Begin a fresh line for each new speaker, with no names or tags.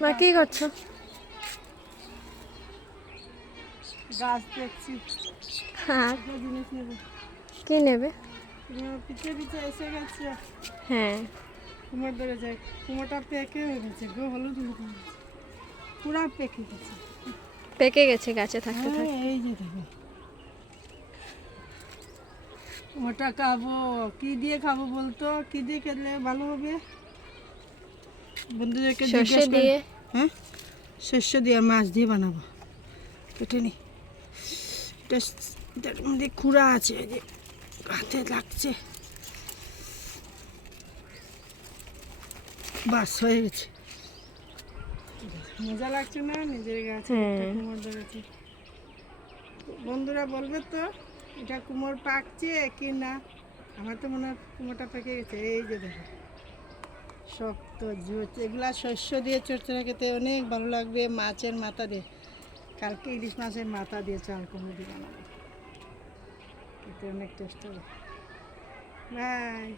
মা কি করছ?
গাছ দেখছি।
হ্যাঁ।
জিনিস নেব।
কি নেবে?
পিছে পিছে এসে গেছে।
হ্যাঁ।
কুমোর ধরে যায়। কুমোরটা পেকে হয়ে গেছে গো হলুদ হলুদ। পুরা পেকে গেছে।
পেকে গেছে গাছে থাকতে
হ্যাঁ
থাকতে।
এই যে দেখো। ওটা খাব। কি দিয়ে খাব বলতো? কি দিয়ে খেলে ভালো হবে? বন্ধুদেরকে জিজ্ঞেস
দিয়ে?
হ্যাঁ? শস্য দিয়ে মাছ দিয়ে বানাবো। কেটে নি। এটা এটার মধ্যে খুঁড়া আছে যে হাতে লাগছে। বাস হয়ে গেছে। মজা লাগছে না? নিজের গাছে
হ্যাঁ।
বন্ধুরা বলবে তো এটা কুমোর পাকছে কি না? আমার তো মনে হয় কুমোরটা পেকে গেছে। এই যে দেখো। শক্ত জুচ এগুলা শস্য দিয়ে চড়চড়া খেতে অনেক ভালো লাগবে, মাছের মাথা দিয়ে। কালকে ইলিশ মাছের মাথা দিয়ে চাল কমে দিয়ে খেতে অনেক টেস্ট হবে। বাই।